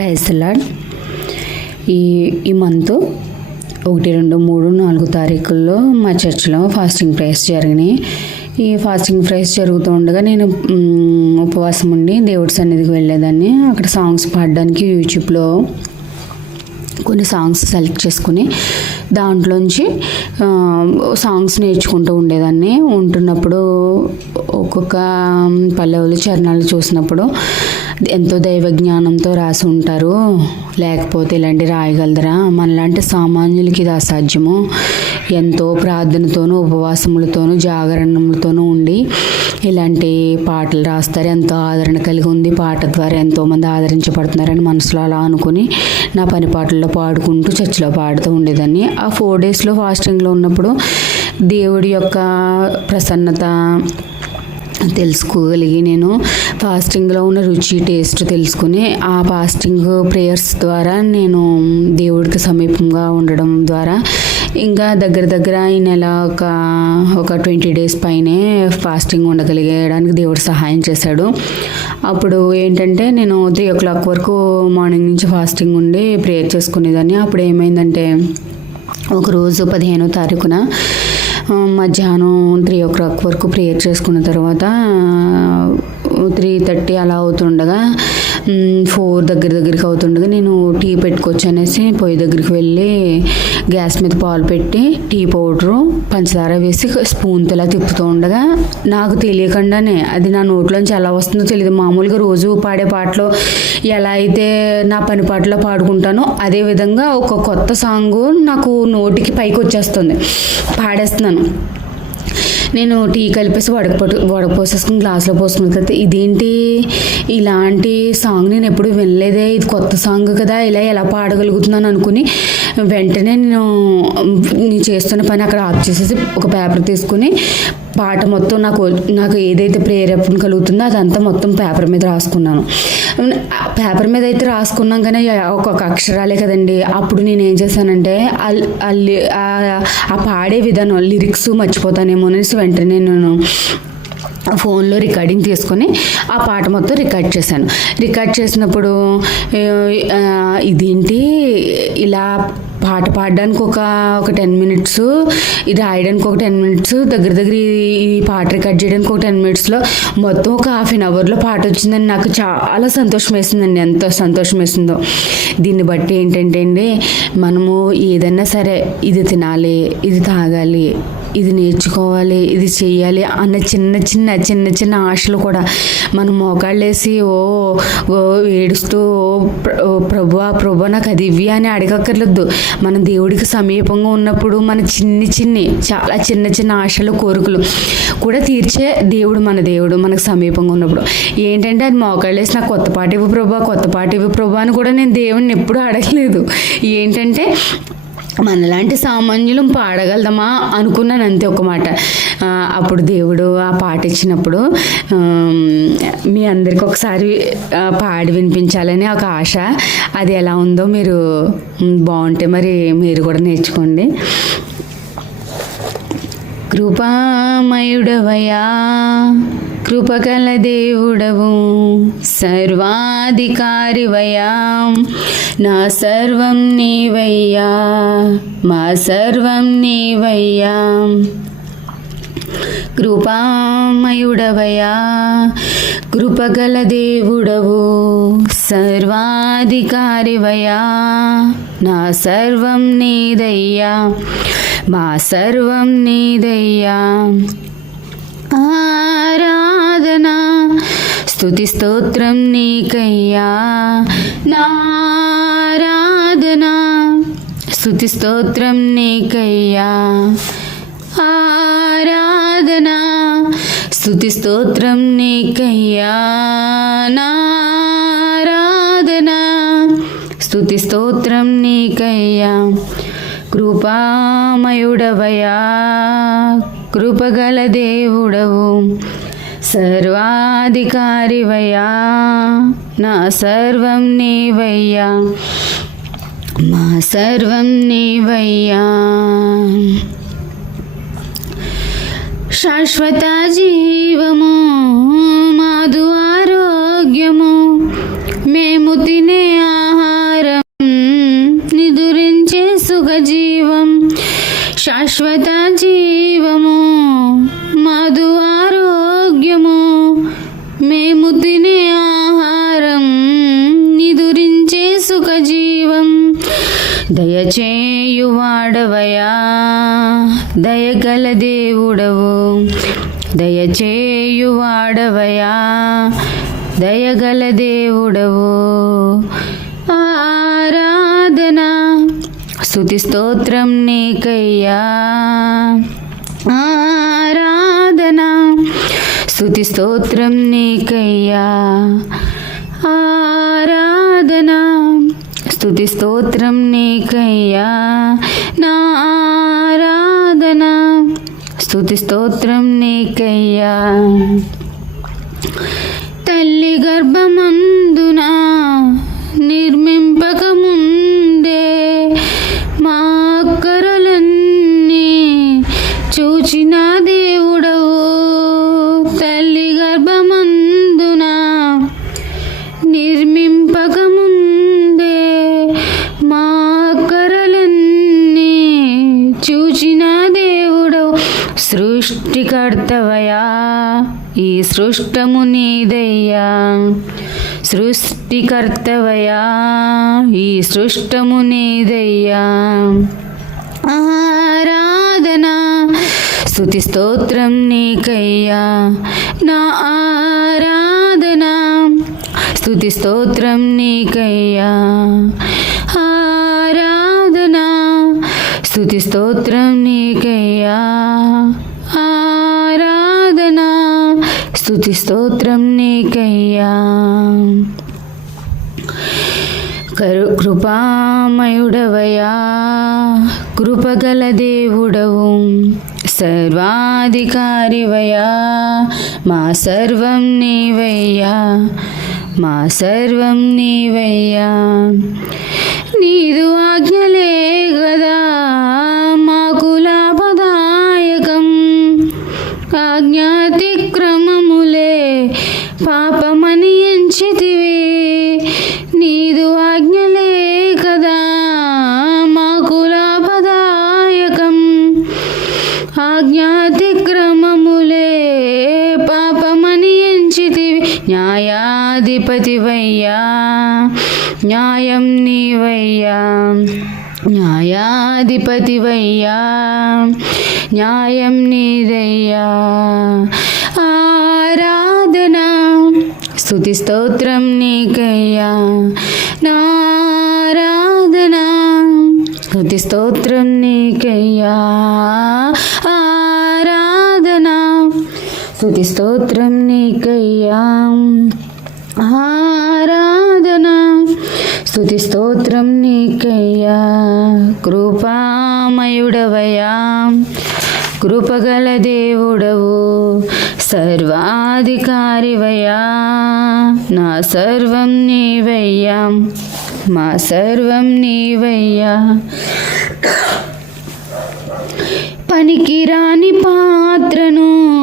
ప్రైజ్లాడ్ ఈ ఈ మంత్ ఒకటి రెండు మూడు నాలుగు తారీఖుల్లో మా చర్చిలో ఫాస్టింగ్ ప్రేయర్స్ జరిగినాయి. ఈ ఫాస్టింగ్ ప్రేయర్స్ జరుగుతూ ఉండగా నేను ఉపవాసం ఉండి దేవుడి సన్నిధికి వెళ్ళేదాన్ని. అక్కడ సాంగ్స్ పాడడానికి యూట్యూబ్లో కొన్ని సాంగ్స్ సెలెక్ట్ చేసుకుని దాంట్లోంచి సాంగ్స్ నేర్చుకుంటూ ఉండేదాన్ని. ఉంటున్నప్పుడు ఒక్కొక్క పల్లెవులు చరణాలు చూసినప్పుడు ఎంతో దైవ జ్ఞానంతో రాసి ఉంటారు. లేకపోతే ఇలాంటి రాయగలదరా మనలాంటి సామాన్యులకి ఇది అసాధ్యము. ఎంతో ప్రార్థనతోనూ ఉపవాసములతోనూ జాగరణములతోనూ ఉండి ఇలాంటి పాటలు రాస్తారు. ఎంతో ఆదరణ కలిగి ఉంది. పాట ద్వారా ఎంతోమంది ఆదరించబడుతున్నారని మనసులో అలా అనుకుని నా పని పాటల్లో పాడుకుంటూ చర్చిలో పాడుతూ ఉండేదాన్ని. ఆ ఫోర్ డేస్లో ఫాస్టింగ్లో ఉన్నప్పుడు దేవుడి యొక్క ప్రసన్నత తెలుసుకోగలిగి నేను ఫాస్టింగ్లో ఉన్న రుచి టేస్ట్ తెలుసుకుని ఆ ఫాస్టింగ్ ప్రేయర్స్ ద్వారా నేను దేవుడికి సమీపంగా ఉండడం ద్వారా ఇంకా దగ్గర దగ్గర ఈ నెల ఒక ఒక ట్వంటీ డేస్ పైనే ఫాస్టింగ్ ఉండగలిగేయడానికి దేవుడు సహాయం చేశాడు. అప్పుడు ఏంటంటే నేను త్రీ ఓ క్లాక్ వరకు మార్నింగ్ నుంచి ఫాస్టింగ్ ఉండి ప్రేయర్ చేసుకునేదాన్ని. అప్పుడు ఏమైందంటే ఒకరోజు పదిహేనో తారీఖున మధ్యాహ్నం త్రీ ఓ క్లాక్ వరకు ప్రేయర్ చేసుకున్న తర్వాత త్రీ థర్టీ అలా అవుతుండగా ఫోర్ దగ్గర దగ్గరికి అవుతుండగా నేను టీ పెట్టుకోవచ్చు అనేసి పొయ్యి దగ్గరికి వెళ్ళి గ్యాస్ మీద పాలు పెట్టి టీ పౌడరు పంచదార వేసి స్పూన్తో ఇలా తిప్పుతూ ఉండగా నాకు తెలియకుండానే అది నా నోట్లోంచి ఎలా వస్తుందో తెలియదు మామూలుగా రోజు పాడే పాటలో ఎలా అయితే నా పని పాటలో పాడుకుంటానో అదే విధంగా ఒక కొత్త సాంగ్ నాకు నోటికి పైకి వచ్చేస్తుంది పాడేస్తున్నాను. నేను టీ కలిపేసి వడకపోటు వడపోసేసుకుని గ్లాస్లో పోసుకున్న తర్వాత ఇదేంటి ఇలాంటి సాంగ్ నేను ఎప్పుడు వినలేదే. ఇది కొత్త సాంగ్ కదా. ఇలా ఎలా పాడగలుగుతున్నాను అనుకుని వెంటనే నేను నేను చేస్తున్న పని అక్కడ ఆఫ్ చేసేసి ఒక పేపర్ తీసుకుని పాట మొత్తం నాకు నాకు ఏదైతే ప్రేరేపణ కలుగుతుందో అదంతా మొత్తం పేపర్ మీద రాసుకున్నాను. పేపర్ మీద అయితే రాసుకున్నాం కానీ ఒక్కొక్క అక్షరాలే కదండి. అప్పుడు నేను ఏం చేశానంటే అల్- ఆ- పాడే విధానం లిరిక్స్ మర్చిపోతానేమో అనేసి వెంటనే నేను ఫోన్లో రికార్డింగ్ తీసుకొని ఆ పాట మొత్తం రికార్డ్ చేశాను. రికార్డ్ చేసినప్పుడు ఇదేంటి ఇలా పాట పాడడానికి ఒక ఒక టెన్ మినిట్స్ ఇది రాయడానికి ఒక టెన్ మినిట్స్ దగ్గర దగ్గర ఈ- పాట రికార్డ్ చేయడానికి ఒక టెన్ మినిట్స్లో మొత్తం ఒక హాఫ్ అన్ అవర్లో పాట వచ్చిందని నాకు చాలా సంతోషం వేసిందండి. ఎంత సంతోషం వేసిందో. దీన్ని బట్టి ఏంటంటే అండి మనము ఏదైనా సరే ఇది తినాలి ఇది తాగాలి ఇది నేర్చుకోవాలి ఇది చేయాలి అన్న చిన్న చిన్న చిన్న చిన్న ఆశలు కూడా మనం మోకాళ్ళేసి ఓ ఓ ఏడుస్తూ ఓ ప్రభు ఓ ప్రభు నాకు అది ఇవి అని అడగక్కర్లేదు మనం దేవుడికి సమీపంగా ఉన్నప్పుడు మన చిన్ని చిన్ని చాలా చిన్న చిన్న ఆశలు కోరికలు కూడా తీర్చే దేవుడు మన దేవుడు మనకు సమీపంగా ఉన్నప్పుడు. ఏంటంటే అది మోకాళ్ళేసి నాకు కొత్త పాట ఇవ్వు ప్రభా కొత్త పాట ఇవ్వు ప్రభా అని కూడా నేను దేవుడిని ఎప్పుడూ అడగలేదు. ఏంటంటే మనలాంటి సామాన్యులం పాడగలదమా అనుకున్నాను అంతే ఒక మాట. అప్పుడు దేవుడు ఆ పాట ఇచ్చినప్పుడు మీ అందరికి ఒకసారి పాడి వినిపించాలని ఒక ఆశ. అది ఎలా ఉందో మీరు బాగుంటే మరి మీరు కూడా నేర్చుకోండి. కృపామయుడవయా కృపగల దేవుడవు సర్వాధికారివయా నా సర్వం నీవయ్యా మా సర్వం నీవయ్యా. కృపామయుడవయా కృపగల దేవుడవు సర్వాధికారివయా నా సర్వం నీదయ్యా మా సర్వం నీదయ్యా. ఆరా ఆరాధన స్థుతి స్తోత్రం నీకయ్యా. నారాధన. స్థుతి స్తోత్రం నీకయ్యా. ఆరాధన. స్థుతి స్తోత్రం నీకయ్యా. నారాధన. స్థుతి స్తోత్రం నీకయ్యా. కృపామయుడవయా కృపగల దేవుడవు. సర్వాధికారివయ్యా నా సర్వం నీవయ్యా మా సర్వం నీవయ్యా. శాశ్వత జీవము మాదు ఆరోగ్యము మేము తినే ఆహారం నిదురించే సుఖజీవం. శాశ్వత జీవం దయా దయగల దేవుడవు దయచేయువాడవయా దయగల దేవుడవు. ఆరాధన స్థుతి స్తోత్రం నీకయ్యా. ఆరాధన స్థుతి స్తోత్రం నీకయ్యా. ఆరాధన స్థుతి స్తోత్రం నీకయ్యా. నా ఆరాధన స్తుతి స్తోత్రం నీకయ్యా. తల్లి గర్భమందున సృష్టికర్తవయా. ఈ సృష్టము నీదయ్యా. సృష్టికర్తవయా. ఈ సృష్టము నీదయ్యా. ఆరాధన. స్థుతి స్తోత్రం నీకయ్యా. నా ఆరాధన. స్థుతి స్తోత్రం నీకయ్యా. ఆరాధన. స్థుతి స్తోత్రం నీకయ్యా. స్థుతి స్తోత్రం నీకయ్యా. కరు కృపామయుడవయా కృపగల దేవుడవు. సర్వాధికారివయా మా సర్వం నీవయ్యా. మా సర్వం నీవయ్యా. నీదు ఆజ్ఞలే న్యాయాధిపతివయ్యా న్యాయం నీదయ్యా ఆరాధన స్తుతి స్తోత్రం నీకయ్యా నారాధన స్తుతి స్తోత్రం నీకయ్యా ఆరాధన స్తుతి స్తోత్రం నీకయ్యా ఆరాధన స్తుతి స్తోత్రం నీకయ్యా. కృపామయుడవయా కృపగల దేవుడవు. సర్వాధికారివయా నా సర్వం నీవయ్యా. మా సర్వం నీవయ్యా. పనికిరాని పాత్రను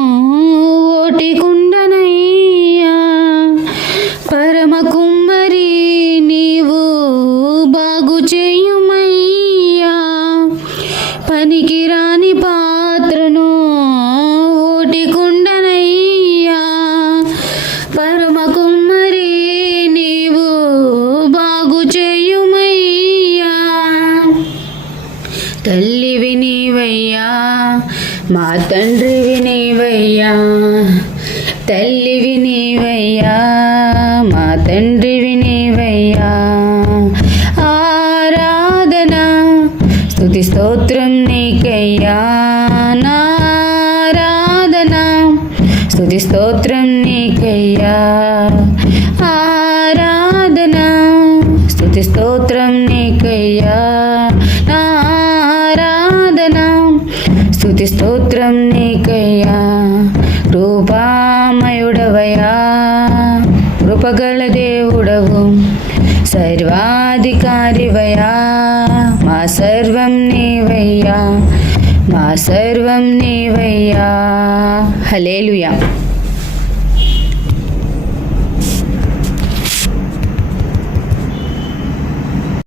నీవయ్యా. మా తండ్రివి నీవయ్యా తల్లివి నీవయ్యా మా తండ్రివి నీవయ్యా ఆరాధన స్తుతి స్తోత్రం నీకయ్యా. నారాధన స్తుతి స్తోత్రం నీకయ్యా. ఆరాధన స్తుతి స్తోత్రం నీకయ్యా. స్తుతి స్తోత్రం నీకయ్యా. రూపామయుడవయా కృపగల దేవుడవు. సర్వాధికారివయా మా సర్వం నీవయ్యా. మా సర్వం నీవయ్యా. హలేలుయా